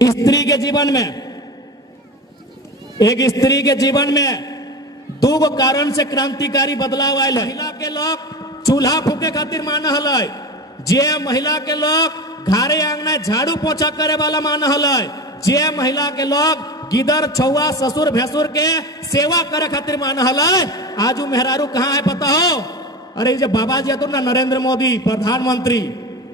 स्त्री के जीवन में, एक स्त्री के जीवन में दो गो कारण से क्रांतिकारी बदलाव आयल है। महिला के लोग चूल्हा फूके खातिर मान हल, जे महिला के लोग घरे आंगना झाड़ू पोछा करे वाला मान हल, जे महिला के लोग गिदर छुआ ससुर भैंसुर के सेवा करे खातिर मान हल, आज मेहरारू कहाँ है पता हो? अरे जो बाबा जी तो ना नरेंद्र मोदी प्रधानमंत्री,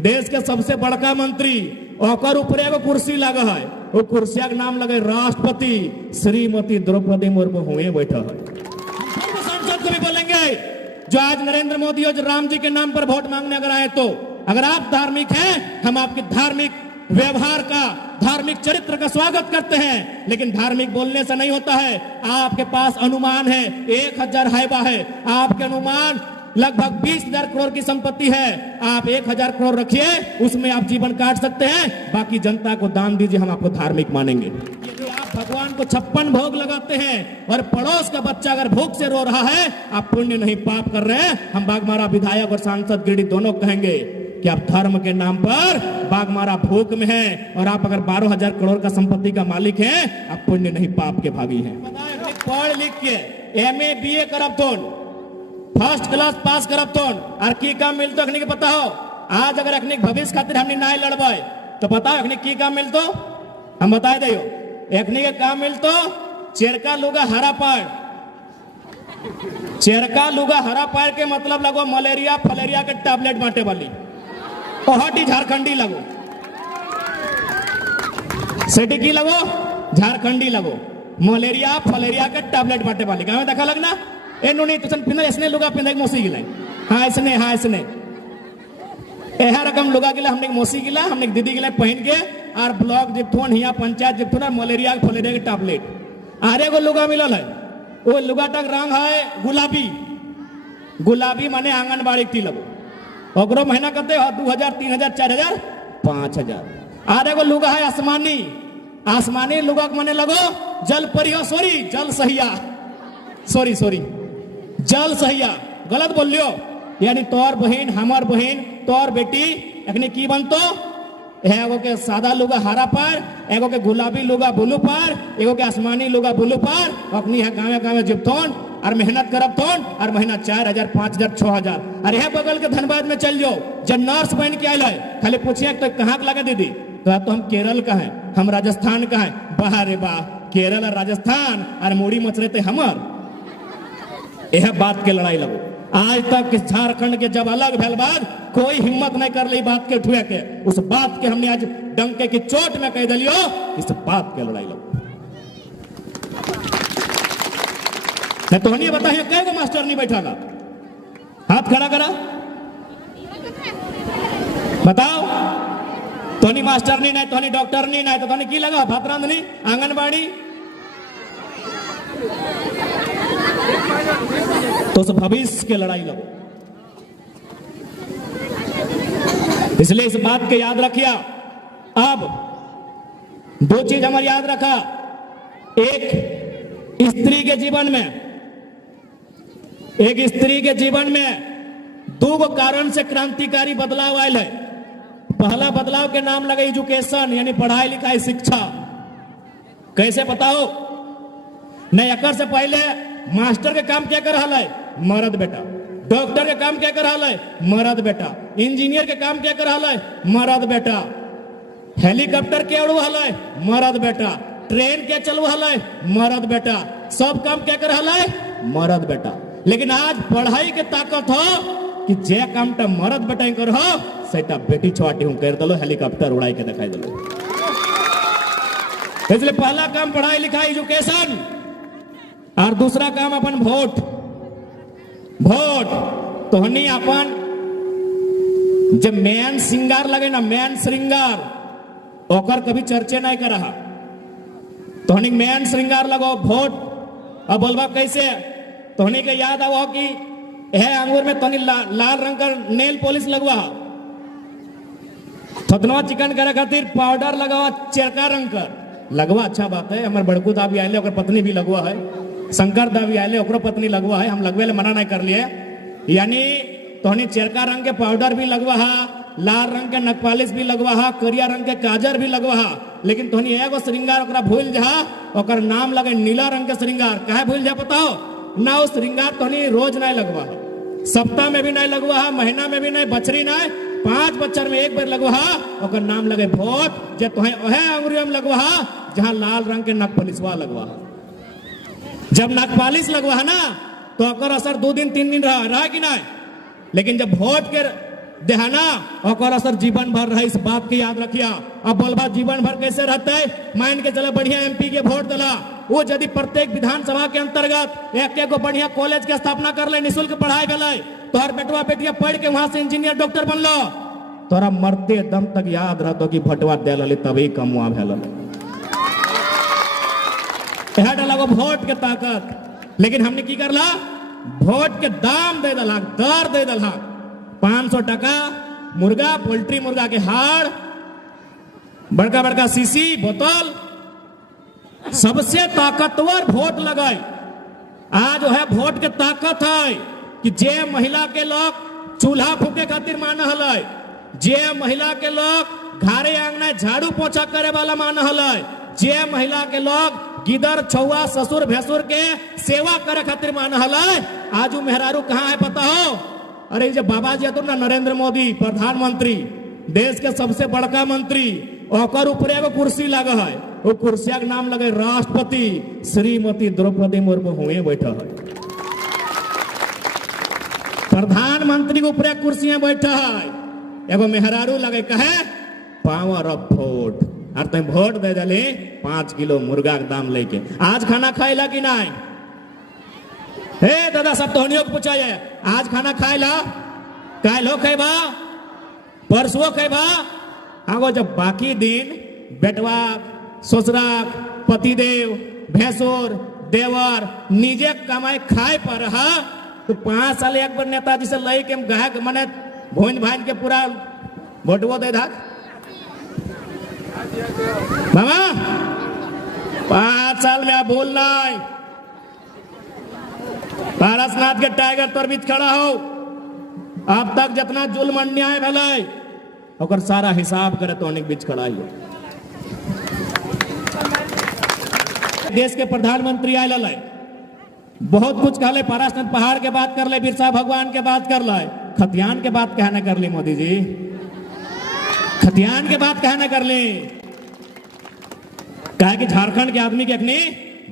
देश के सबसे बड़का मंत्री, और ऊपर एगो कुर्सी लगा है, वो कुर्सिया का नाम लगे राष्ट्रपति श्रीमती द्रौपदी मुर्मू हुए बैठा है। सांसद को भी बोलेंगे जो आज नरेंद्र मोदी और जो राम जी के नाम पर वोट मांगने अगर आए तो, अगर आप धार्मिक हैं, हम आपके धार्मिक व्यवहार का, धार्मिक चरित्र का स्वागत करते हैं, लेकिन धार्मिक बोलने से नहीं होता है। आपके पास अनुमान है 1000 हाइबा है, आपके अनुमान लगभग 20,000 करोड़ की संपत्ति है, आप 1000 करोड़ रखिए, उसमें आप जीवन काट सकते हैं, बाकी जनता को दान दीजिए, हम आपको धार्मिक मानेंगे। यदि आप भगवान को 56 भोग लगाते हैं और पड़ोस का बच्चा अगर भूख से रो रहा है, आप पुण्य नहीं पाप कर रहे हैं। हम बागमारा विधायक और सांसद गिरिडीह दोनों कहेंगे कि आप धर्म के नाम पर बागमारा भूख में हैं, और आप अगर 12,000 करोड़ का संपत्ति का मालिक हैं, आप पुण्य नहीं पाप के भागी हैं। पढ़ लिख के MA BA करब तो, फर्स्ट क्लास पास करब तो, और की काम मिलतो अखनी के पता हो? आज अगर अखनी भविष्य खातिर हमने नाय लड़बे तो पता है अखनी की काम मिलतो? हम बताए दियो, अखनी के काम मिलतो चेरका लुगा हरा पाड़। चेरका लुगा हरा पाड़ के मतलब लगो मलेरिया फलेरिया के टैबलेट बांटे वाली, ओहटी झारखंडी लगो, सेठी की लगो झारखंडी लगो, मलेरिया फलेरिया के टैबलेट बांटे वाली। गाँव में देखा लगना नहीं तुझे पिंदा ऐसने लुगा पिंदा मौसी गिला, हाँ ऐसने एहा रकम लुगा गिला हमने मौसी गिला, हमने दीदी गिला पहन के, और ब्लॉक जिप्थोन हिया पंचायत जिप्थोन और मलेरिया फलेरिया के टैबलेट आरे को लुगा मिलल है। वो लुगा टक रंग है गुलाबी, गुलाबी माने आंगनबाड़ी की लगो, ओकरो महीना करते 2000 3000 4000 5000। आरे को लुगा है आसमानी, आसमानी लुगा माने लगो जल परियो जल सहिया सॉरी जल सहिया, गलत बोल लियो, यानी तोर बहन हमार बहन तोर बेटी अखनी की बनतो, एगो के सादा लुगा हरा पार, एगो के गुलाबी लुगा ब्लू पार, एगो के आसमानी लुगा ब्लू पार, अपनी है गाँव गाँव जिप्थोन और मेहनत करब थोन, और महीना 4000 5000 6000। अरे है बगल के धनबाद में चल जाओ, जब नर्स बन के आयल है, खाली पूछिए तो कहाँ के लगा दीदी, तो हम केरल का है, हम राजस्थान का है। बाहर वाह, केरल और राजस्थान और मूड़ी मचरे हमर, यह बात के लड़ाई लगो। आज तक झारखंड के जब अलग भेल बाद कोई हिम्मत नहीं कर ली बात के उठे के, उस बात के हमने आज डंके की चोट में कह दिलियो, इस बात के लड़ाई लगो। मैं तो नहीं बताइए कई को मास्टर नहीं बैठा था, हाथ खड़ा करा बताओ, तोनी मास्टर नहीं तोनी डॉक्टर नहीं तो तोनी की लगा भातरांध नहीं आंगनबाड़ी, तो उस भविष्य के लड़ाई लगो। इसलिए इस बात के याद रखिया। अब दो चीज हमारे याद रखा, एक स्त्री के जीवन में, एक स्त्री के जीवन में दो गो कारण से क्रांतिकारी बदलाव आयल है। पहला बदलाव के नाम लगे एजुकेशन, यानी पढ़ाई लिखाई शिक्षा। कैसे बताओ? नहीं अकर से पहले मास्टर के काम क्या कर रहा है? मर्द बेटा। डॉक्टर के काम क्या कर रहा है? मर्द बेटा। इंजीनियर के काम क्या कर रहा है? मर्द बेटा। हेलीकॉप्टर के उड़ रहा है? मर्द बेटा। ट्रेन के चल रहा है? मर्द बेटा। सब काम क्या कर रहा है? मर्द बेटा। लेकिन आज पढ़ाई के ताकत हो कि जे कामटा मर्द बेटा कर हो सेटा बेटी छुआटी हूं कर दलो, हेलीकॉप्टर उड़ाई के दिखाई दलो। इसलिए पहला काम पढ़ाई लिखाई एजुकेशन, और दूसरा काम अपन वोट। वोट तो हनी अपन जब मैन श्रृंगार लगे ना, मैन श्रृंगार ओकर कभी चर्चे नहीं कर रहा, तो हनी मैन श्रृंगार लगो वोट। अब बोलबा कैसे? तो हनी के याद आओ कि है अंगूर में तनी लाल रंग का नेल पॉलिश लगवा, थतनवा चिकन करे खातिर पाउडर लगवा चेरका रंग का लगवा। अच्छा बात है, हमारे बड़कू दावी आए ओकर पत्नी भी लगवा है, शंकर दावी आए ओकरो पत्नी लगवा है, हम लगवे ले मना नहीं कर लिए। यानी तोहनी चेरका रंग के पाउडर भी लगवा है, लाल रंग के नकपालिश भी लगवा, करिया रंग के काजर भी लगवा, लेकिन तोहनी एगो श्रृंगार ओकरा भूल जा, ओकर नाम लगे नीला रंग के श्रृंगार। काहे भूल जा बताओ ना? वो श्रृंगार तोहनी रोज नहीं लगवा, सप्ताह में भी नहीं लगवा, महीना में भी नहीं, बछरी नहीं, 5 बच्चर में एक बार लगवा, ओकर नाम लगे भोट। जे तोहे ओहे अंगुरिया में लगवा जहां लाल रंग के नकपालिशवा लगवा। जब नकपालिश लगवा ना तो ओकर असर 2 दिन 3 दिन रहा कि नहीं, लेकिन जब भोट के देहाना ओकर असर जीवन भर रहा। इस बात की याद रखिया। अब बोलबा जीवन भर कैसे रहते? मान के चला बढ़िया MP के वोट दिला, वो यदि प्रत्येक विधानसभा के अंतर्गत एक को बढ़िया कॉलेज के स्थापना कर ले, निःशुल्क पढ़ाई भेले, तोहर बेटवा बेटिया पढ़ के वहां से इंजीनियर डॉक्टर बनलो, तोरा मरते दम तक याद रहतो कि भटवा दिल तभी कमुआ भेल। लगो वोट के ताकत। लेकिन हमने की करला? वोट के दाम दे दला, दर दे दला। 500 टका मुर्गा, पोल्ट्री मुर्गा के हाड़, बड़का बड़का शीशी बोतल, सबसे ताकतवर वोट लगाई। आज है वोट के ताकत है कि जे महिला के लोग चूल्हा फूके खातिर माना हल, जे महिला के लोग घरे आंगना झाड़ू पोछा करे वाला माना हल, जे महिला के लोग गिदर छौआ ससुर भैंसुर के सेवा करे खातिर माना हल, आज मेहरारू कहाँ है पता हो? अरे जब बाबा जी तो ना नरेंद्र मोदी प्रधानमंत्री, देश के सबसे बड़का मंत्री, ओकर ऊपर एगो कुर्सी लगा है, वो कुर्सिया के नाम लगे राष्ट्रपति श्रीमती द्रौपदी मुर्मू हुए बैठा है। प्रधानमंत्री के ऊपर कुर्सियां बैठा है, एगो मेहरारू लगे कहे पावर ऑफ वोट। और तुम वोट दे दले 5 किलो मुर्गा के दाम लेके। आज खाना खाइला कि नहीं? हे दादा सब तोहनियों को पूछा जाए, आज खाना खाइला? काल्हो खेबा, परसों खेबा? आगो जब बाकी दिन बेटवा, ससुरा, पतिदेव, भैंसुर, देवर निजे कमाई खाए पर रहा, तो 5 साल एक बार नेताजी से लई के गायक मने भोज भाइन के पूरा वोटवो दे धा। मामा 5 साल में आप बोलना है, पारसनाथ के टाइगर पर बीच खड़ा हो, अब तक जितना जुल्म अन्याय भले और सारा हिसाब करे तो अनेक बीच खड़ा ही। देश के प्रधानमंत्री आए लय, बहुत कुछ कहले, पारसनाथ पहाड़ के बात कर ले, बिरसा भगवान के बात कर ले, खतियान के बात कहना कर ली मोदी जी, खतियान के बात कहना कर ली। कहा कि झारखंड के आदमी के अखनी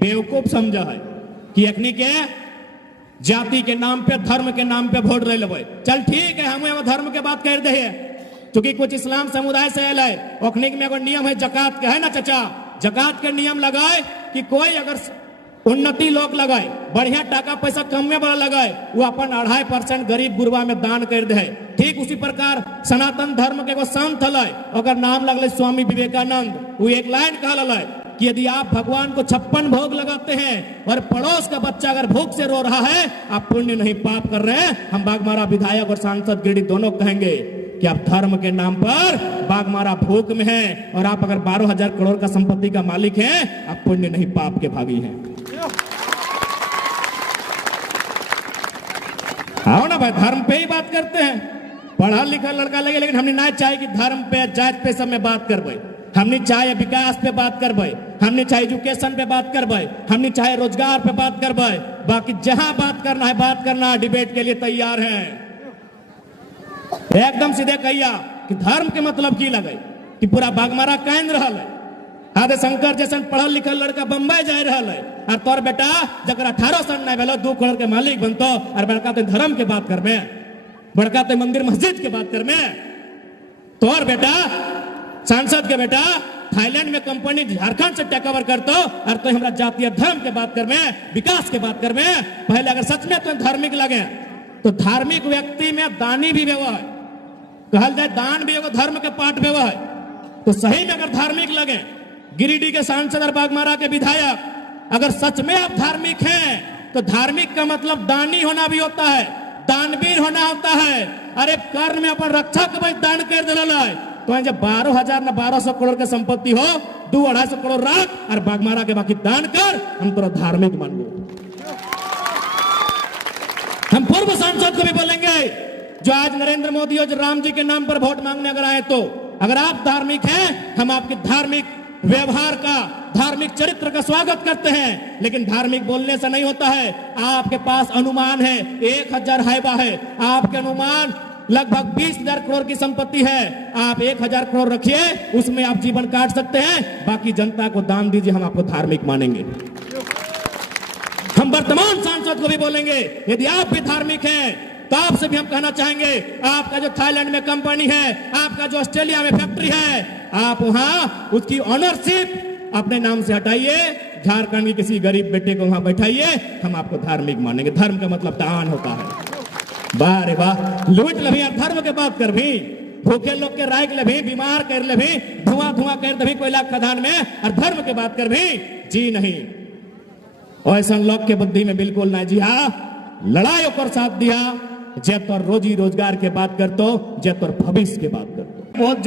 बेवकूफ समझा है कि अखनी के जाति के नाम पे, धर्म के नाम पे वोट ले लेवे। चल ठीक है, हम धर्म के बात कर दे, क्योंकि कुछ इस्लाम समुदाय से आयल है। ओखनी में एगो नियम है जकात के, है ना चाचा? जकात के नियम लगाए कि कोई अगर उन्नति लोग लगाए, बढ़िया टाका पैसा कमवे वाला लगाए, वो अपन 2.5% गरीब गुरबा में दान कर दे। ठीक उसी प्रकार सनातन धर्म के एगो संत हल, अगर नाम लगल स्वामी विवेकानंद, वो एक लाइन कहल कि यदि आप भगवान को 56 भोग लगाते हैं और पड़ोस का बच्चा अगर भूख से रो रहा है, आप पुण्य नहीं पाप कर रहे हैं। हम बागमारा विधायक और सांसद गिरिडीह दोनों कहेंगे कि आप धर्म के नाम पर बागमारा भूख में हैं, और आप अगर 12,000 करोड़ का संपत्ति का मालिक हैं, आप पुण्य नहीं पाप के भागी हैं। आओ ना भाई, धर्म पे ही बात करते हैं। पढ़ा लिखा लड़का लगे, लेकिन हमने ना चाहे कि धर्म पे, जात पे सब में बात करबे। हमने चाहे विकास पे बात करबे, हमने चाहे एजुकेशन पे बात करबे, हमने चाहे रोजगार पे बात करबे। बाकी जहां बात करना है बात करना, डिबेट के लिए तैयार हैं। एकदम सीधे कहिया कि धर्म के मतलब की लगे कि पूरा बागमारा कायन रहा है। आदे शंकर जैसे पढ़ल लिखल लड़का बम्बई जा रहा है, और तोर बेटा जरा 18 साल नहीं भेलो 2 करोड़ के मालिक बनतो, और बड़का तो धर्म के बात करबे, बड़का तो मंदिर मस्जिद के बात करबे। तोर बेटा सांसद के बेटा थाईलैंड में कंपनी झारखंड से टेक ओवर करतो, और तो हमरा जातीय धर्म के बात करबे, विकास के बात करबे। पहले अगर सच में तो धार्मिक लगे तो धार्मिक व्यक्ति में दानी भी व्यवहार है, कहल जाए दान भी एगो धर्म के पाठ व्यवहार है। तो सही में अगर धार्मिक लगे, गिरिडीह के सांसद और बागमारा के विधायक, अगर सच में आप धार्मिक हैं तो धार्मिक का मतलब दानी होना भी होता है, दानवीर होना होता है। अरे कर्ण में अपन रक्षा के भाई दान कर दिला है, तो जब 12,000 ना 1,200 करोड़ के संपत्ति हो, 2-250 करोड़ रख और बागमारा के बाकी दान कर, हम तो धार्मिक मान लो। हम पूर्व सांसद को भी बोलेंगे, जो आज नरेंद्र मोदी और राम जी के नाम पर वोट मांगने अगर आए तो अगर आप धार्मिक हैं, हम आपके धार्मिक व्यवहार का, धार्मिक चरित्र का स्वागत करते हैं, लेकिन धार्मिक बोलने से नहीं होता है। आपके पास अनुमान है 1000 हाइबा है, आपके अनुमान लगभग 20,000 करोड़ की संपत्ति है, आप 1000 करोड़ रखिए, उसमें आप जीवन काट सकते हैं, बाकी जनता को दान दीजिए, हम आपको धार्मिक मानेंगे। हम वर्तमान सांसद को भी बोलेंगे, यदि आप भी धार्मिक हैं तो आपसे भी हम कहना चाहेंगे, आपका जो थाईलैंड में कंपनी है, आपका जो ऑस्ट्रेलिया में फैक्ट्री है, आप वहां उसकी ऑनरशिप अपने नाम से हटाइए, झारखंड के किसी गरीब बेटे को वहां बैठाइए, हम आपको धार्मिक मानेंगे। धर्म का मतलब दान होता है। वाह रे वाह, लूट लभी और धर्म के बात कर भी, भूखे लोग के राय ले भी, बीमार कर ले भी, धुआं धुआं कर भी कोयला खदान में, और धर्म के बात कर भी जी नहीं। ऐसा लोग के बुद्धि में बिल्कुल ना जी। हाँ, लड़ाई कर साथ दिया, जे तोर रोजी रोजगार के बात करतो, जे तोर भविष्य के बात करतो। बहुत